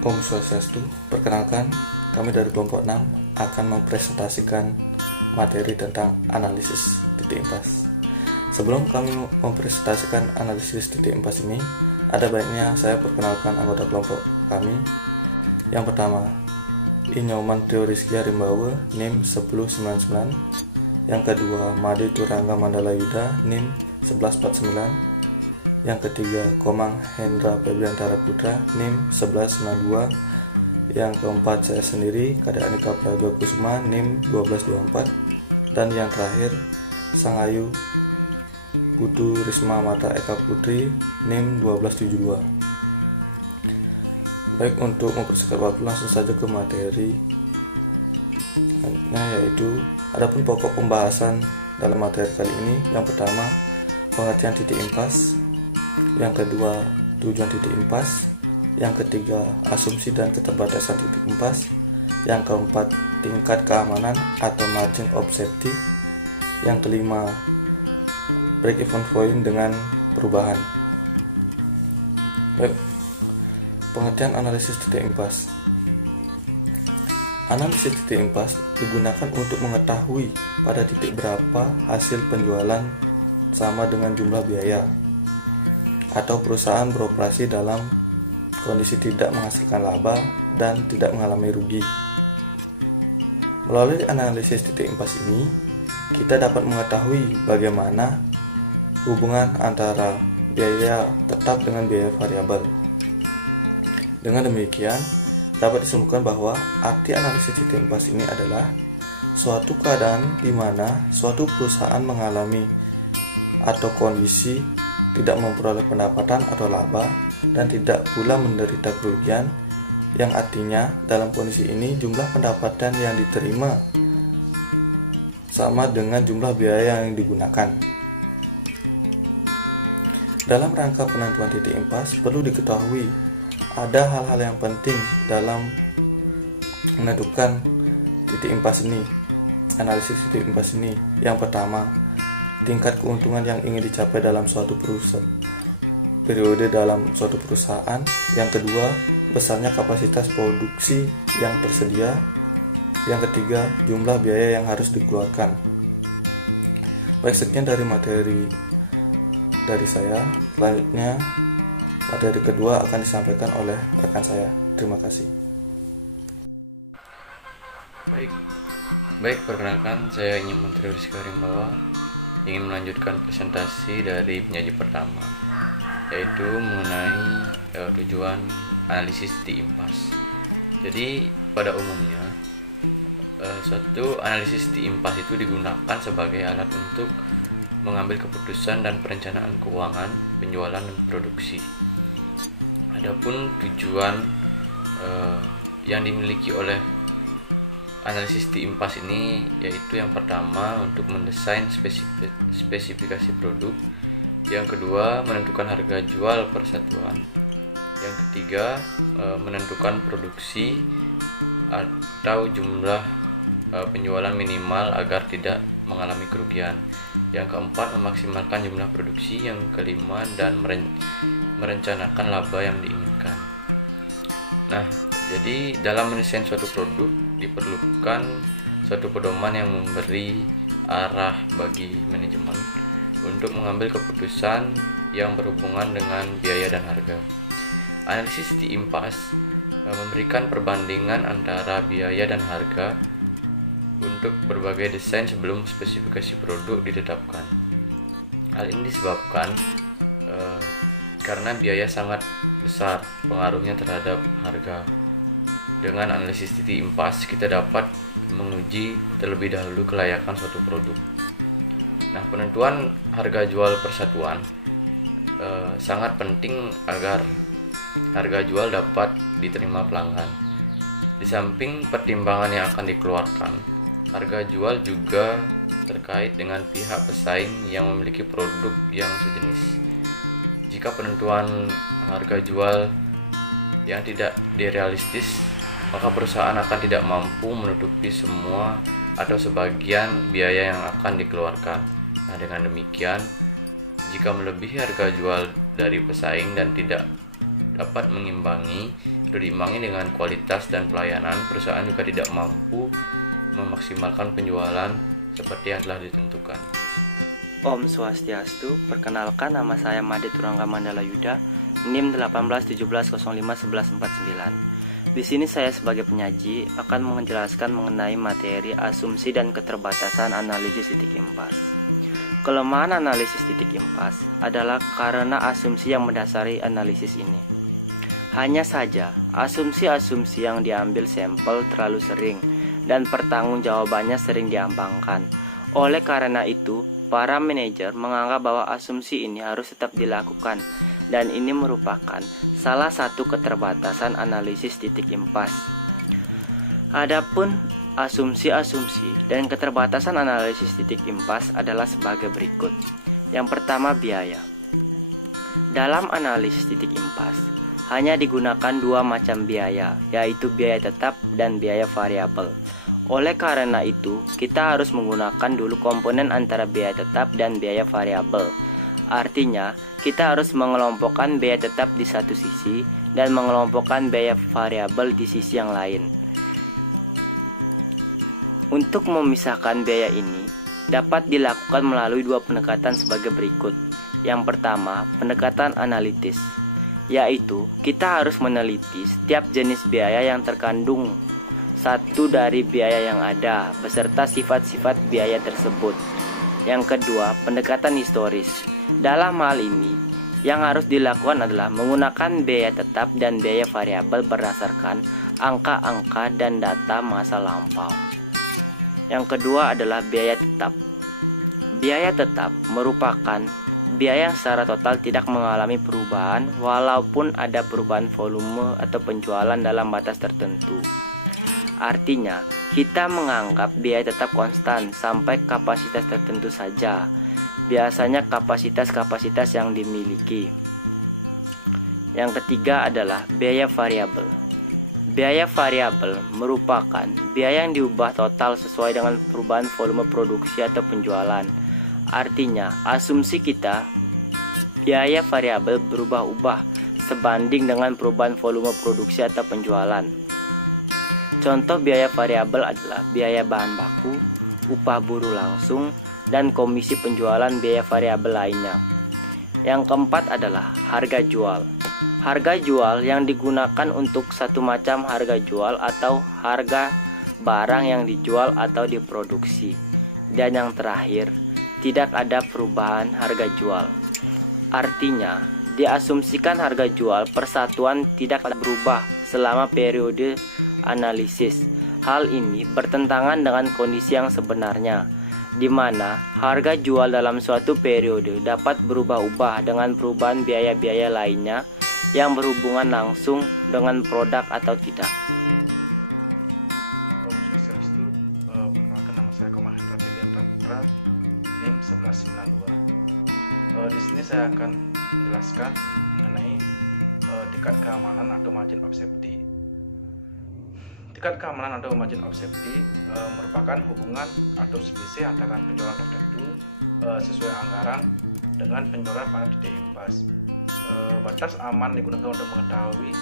Om Swastiastu, perkenalkan kami dari kelompok 6 akan mempresentasikan materi tentang analisis titik impas. Sebelum kami mempresentasikan analisis titik impas ini, ada baiknya saya perkenalkan anggota kelompok kami. Yang pertama, Inyoman Trio Rizky Harimbawa, NIM 1099. Yang kedua, Made Turangga Mandala Yuda, NIM 1149. Yang ketiga, Komang Hendra Febriantara Putra, NIM 1192. Yang keempat, saya sendiri, Kadek Anika Praga Kusuma, NIM 1224. Dan yang terakhir, Sangayu Putu Risma Mata Eka Putri, NIM 1272. Baik, untuk mempersingkat waktu langsung saja ke materi. Yaitu, adapun pokok pembahasan dalam materi kali ini, yang pertama, pengertian titik impas. Yang kedua, tujuan titik impas. Yang ketiga, asumsi dan keterbatasan titik impas. Yang keempat, tingkat keamanan atau margin of safety. Yang kelima, break even point dengan perubahan. Baik, pengertian analisis titik impas. Analisis titik impas digunakan untuk mengetahui pada titik berapa hasil penjualan sama dengan jumlah biaya, atau perusahaan beroperasi dalam kondisi tidak menghasilkan laba dan tidak mengalami rugi. Melalui analisis titik impas ini, kita dapat mengetahui bagaimana hubungan antara biaya tetap dengan biaya variabel. Dengan demikian, dapat disimpulkan bahwa arti analisis titik impas ini adalah suatu keadaan di mana suatu perusahaan mengalami atau kondisi tidak memperoleh pendapatan atau laba dan tidak pula menderita kerugian, yang artinya dalam kondisi ini jumlah pendapatan yang diterima sama dengan jumlah biaya yang digunakan. Dalam rangka penentuan titik impas, perlu diketahui ada hal-hal yang penting dalam menentukan titik impas ini, analisis titik impas ini. Yang pertama, tingkat keuntungan yang ingin dicapai dalam suatu periode dalam suatu perusahaan. Yang kedua, besarnya kapasitas produksi yang tersedia. Yang ketiga, jumlah biaya yang harus dikeluarkan. Baik, sekian dari materi dari saya. Selanjutnya, materi kedua akan disampaikan oleh rekan saya. Terima kasih. Baik, perkenalkan, saya Inyoman Trio Rizky Harimbawa, ingin melanjutkan presentasi dari penyaji pertama, yaitu mengenai tujuan analisis titik impas. Jadi pada umumnya suatu analisis titik impas itu digunakan sebagai alat untuk mengambil keputusan dan perencanaan keuangan, penjualan dan produksi. Adapun tujuan yang dimiliki oleh analisis titik impas ini yaitu yang pertama, untuk mendesain spesifikasi produk. Yang kedua, menentukan harga jual per satuan. Yang ketiga, menentukan produksi atau jumlah penjualan minimal agar tidak mengalami kerugian. Yang keempat, memaksimalkan jumlah produksi. Yang kelima, dan merencanakan laba yang diinginkan. Nah, jadi dalam mendesain suatu produk diperlukan suatu pedoman yang memberi arah bagi manajemen untuk mengambil keputusan yang berhubungan dengan biaya dan harga. Analisis titik impas memberikan perbandingan antara biaya dan harga untuk berbagai desain sebelum spesifikasi produk ditetapkan. Hal ini disebabkan karena biaya sangat besar pengaruhnya terhadap harga. Dengan analisis titik impas, kita dapat menguji terlebih dahulu kelayakan suatu produk. Nah, penentuan harga jual per satuan sangat penting agar harga jual dapat diterima pelanggan. Di samping pertimbangan yang akan dikeluarkan, harga jual juga terkait dengan pihak pesaing yang memiliki produk yang sejenis. Jika penentuan harga jual yang tidak realistis, maka perusahaan akan tidak mampu menutupi semua atau sebagian biaya yang akan dikeluarkan. Nah, dengan demikian, jika melebihi harga jual dari pesaing dan tidak dapat mengimbangi Itu diimbangi dengan kualitas dan pelayanan, perusahaan juga tidak mampu memaksimalkan penjualan seperti yang telah ditentukan. Om Swastiastu, perkenalkan nama saya Made Turangga Mandala Yuda, NIM 1817051149. Di sini saya sebagai penyaji akan menjelaskan mengenai materi asumsi dan keterbatasan analisis titik impas. Kelemahan analisis titik impas adalah karena asumsi yang mendasari analisis ini. Hanya saja, asumsi-asumsi yang diambil sampel terlalu sering dan pertanggungjawabannya sering diambangkan. Oleh karena itu, para manajer menganggap bahwa asumsi ini harus tetap dilakukan, dan ini merupakan salah satu keterbatasan analisis titik impas. Adapun asumsi-asumsi dan keterbatasan analisis titik impas adalah sebagai berikut. Yang pertama, biaya. Dalam analisis titik impas, hanya digunakan dua macam biaya, yaitu biaya tetap dan biaya variabel. Oleh karena itu, kita harus menggunakan dulu komponen antara biaya tetap dan biaya variabel. Artinya, kita harus mengelompokkan biaya tetap di satu sisi dan mengelompokkan biaya variabel di sisi yang lain. Untuk memisahkan biaya ini, dapat dilakukan melalui dua pendekatan sebagai berikut. Yang pertama, pendekatan analitis, yaitu kita harus meneliti setiap jenis biaya yang terkandung satu dari biaya yang ada, beserta sifat-sifat biaya tersebut. Yang kedua, pendekatan historis. Dalam hal ini, yang harus dilakukan adalah menggunakan biaya tetap dan biaya variabel berdasarkan angka-angka dan data masa lampau. Yang kedua adalah biaya tetap. Biaya tetap merupakan biaya yang secara total tidak mengalami perubahan walaupun ada perubahan volume atau penjualan dalam batas tertentu. Artinya, kita menganggap biaya tetap konstan sampai kapasitas tertentu saja. Biasanya kapasitas-kapasitas yang dimiliki. Yang ketiga adalah biaya variabel. Biaya variabel merupakan biaya yang diubah total sesuai dengan perubahan volume produksi atau penjualan. Artinya, asumsi kita biaya variabel berubah-ubah sebanding dengan perubahan volume produksi atau penjualan. Contoh biaya variabel adalah biaya bahan baku, upah buruh langsung, dan komisi penjualan biaya variabel lainnya. Yang keempat adalah harga jual. Harga jual yang digunakan untuk satu macam harga jual atau harga barang yang dijual atau diproduksi. Dan yang terakhir, tidak ada perubahan harga jual. Artinya, diasumsikan harga jual persatuan tidak berubah selama periode analisis. Hal ini bertentangan dengan kondisi yang sebenarnya, di mana harga jual dalam suatu periode dapat berubah-ubah dengan perubahan biaya-biaya lainnya yang berhubungan langsung dengan produk atau tidak. Om Swastiastu, perkenalkan nama saya Komahendra Fidianta Putra, NIM 1192. Di sini saya akan menjelaskan mengenai tingkat keamanan atau margin of safety. Tingkat keamanan atau margin of safety merupakan hubungan atau selisih antara penjualan tertentu sesuai anggaran dengan penjualan pada titik impas. Batas aman digunakan untuk mengetahui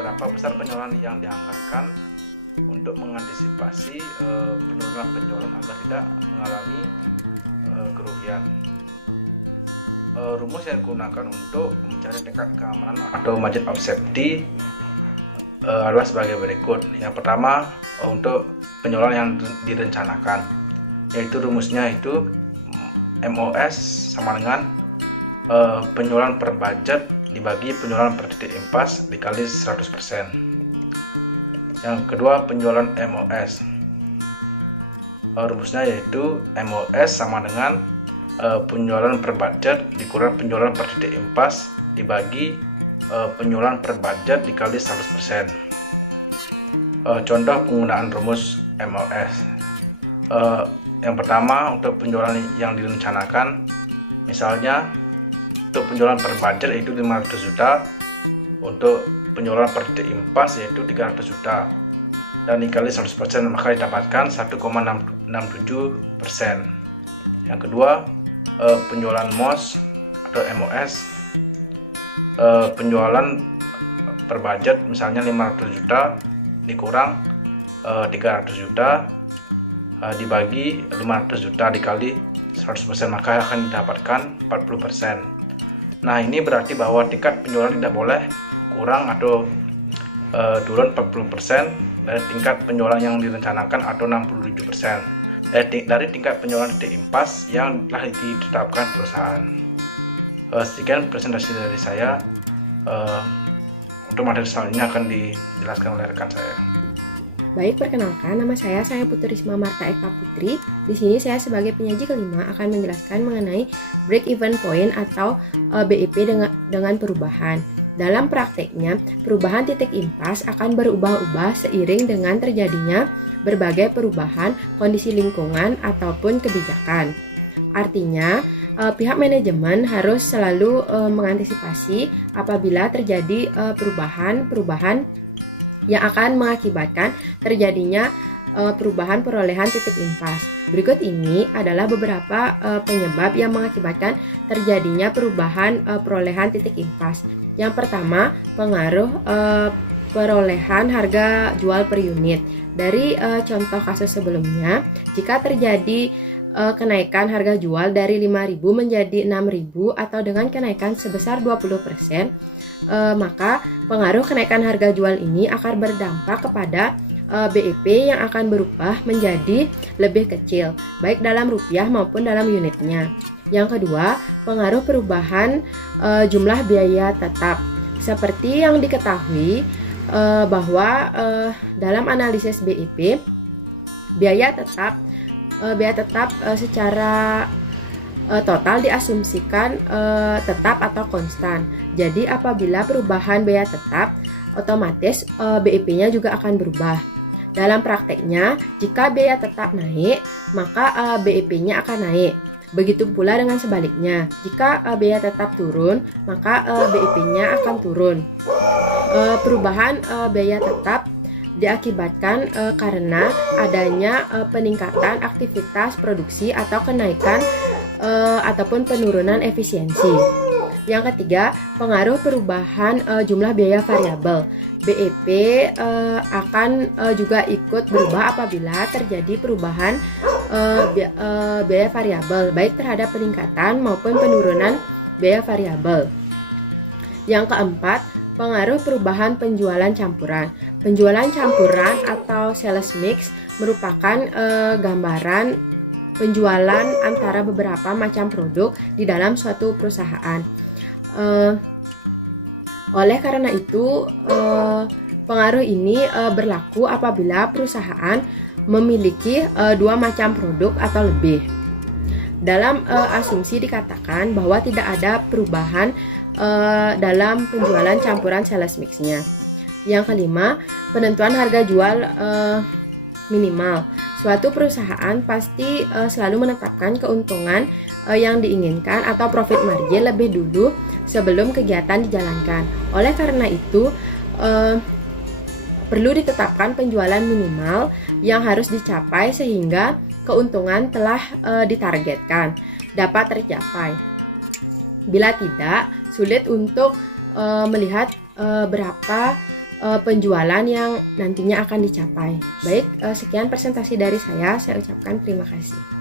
berapa besar penjualan yang dianggarkan untuk mengantisipasi penurunan penjualan agar tidak mengalami kerugian. Rumus yang digunakan untuk mencari tingkat keamanan atau margin of safety adalah sebagai berikut. Yang pertama, untuk penjualan yang direncanakan, yaitu rumusnya itu MOS sama dengan penjualan per budget dibagi penjualan per titik impas dikali 100%. Yang kedua, penjualan MOS, rumusnya yaitu MOS sama dengan penjualan per budget dikurang penjualan per titik impas dibagi penjualan per budget dikali 100%. Contoh penggunaan rumus MOS. Yang pertama, untuk penjualan yang direncanakan, misalnya untuk penjualan per budget yaitu 500 juta, untuk penjualan per titik impas yaitu 300 juta, dan dikali 100% maka didapatkan 1,67%. Yang kedua, penjualan MOS atau MOS, penjualan per budget, misalnya 500 juta dikurang 300 juta dibagi 500 juta dikali 100%, maka akan didapatkan 40%. Nah, ini berarti bahwa tingkat penjualan tidak boleh kurang atau turun 40% dari tingkat penjualan yang direncanakan atau 67% dari tingkat penjualan titik impas yang telah ditetapkan perusahaan. Sekian presentasi dari saya. Untuk materi selanjutnya akan dijelaskan oleh rekan saya. Baik, perkenalkan, nama saya Putri Risma Marta Eka Putri. Di sini saya sebagai penyaji kelima akan menjelaskan mengenai break even point atau BIP dengan perubahan. Dalam prakteknya, perubahan titik impas akan berubah-ubah seiring dengan terjadinya berbagai perubahan kondisi lingkungan ataupun kebijakan. Artinya, pihak manajemen harus selalu mengantisipasi apabila terjadi perubahan yang akan mengakibatkan terjadinya perubahan perolehan titik impas. Berikut ini adalah beberapa penyebab yang mengakibatkan terjadinya perubahan perolehan titik impas. Yang pertama, pengaruh perolehan harga jual per unit. Dari contoh kasus sebelumnya, jika terjadi kenaikan harga jual dari 5.000 menjadi 6.000 atau dengan kenaikan sebesar 20%, maka pengaruh kenaikan harga jual ini akan berdampak kepada BIP yang akan berubah menjadi lebih kecil, baik dalam rupiah maupun dalam unitnya. Yang kedua, pengaruh perubahan jumlah biaya tetap. Seperti yang diketahui bahwa dalam analisis BIP, biaya tetap secara total diasumsikan tetap atau konstan. Jadi apabila perubahan biaya tetap, otomatis BIP-nya juga akan berubah. Dalam prakteknya, jika biaya tetap naik, maka BIP-nya akan naik. Begitu pula dengan sebaliknya, jika biaya tetap turun, maka BIP-nya akan turun. Perubahan biaya tetap diakibatkan karena adanya peningkatan aktivitas produksi atau kenaikan ataupun penurunan efisiensi. Yang ketiga, pengaruh perubahan jumlah biaya variabel. BIP akan juga ikut berubah apabila terjadi perubahan biaya variabel, baik terhadap peningkatan maupun penurunan biaya variabel. Yang keempat, pengaruh perubahan penjualan campuran. Penjualan campuran atau sales mix merupakan gambaran penjualan antara beberapa macam produk di dalam suatu perusahaan. Oleh karena itu, pengaruh ini berlaku apabila perusahaan memiliki dua macam produk atau lebih. Dalam asumsi dikatakan bahwa tidak ada perubahan dalam penjualan campuran sales mix-nya. Yang kelima, penentuan harga jual minimal. Suatu perusahaan pasti selalu menetapkan keuntungan yang diinginkan atau profit margin lebih dulu sebelum kegiatan dijalankan. Oleh karena itu, perlu ditetapkan penjualan minimal yang harus dicapai sehingga keuntungan telah ditargetkan dapat tercapai. Bila tidak, sulit untuk melihat berapa penjualan yang nantinya akan dicapai. Baik, sekian presentasi dari saya ucapkan terima kasih.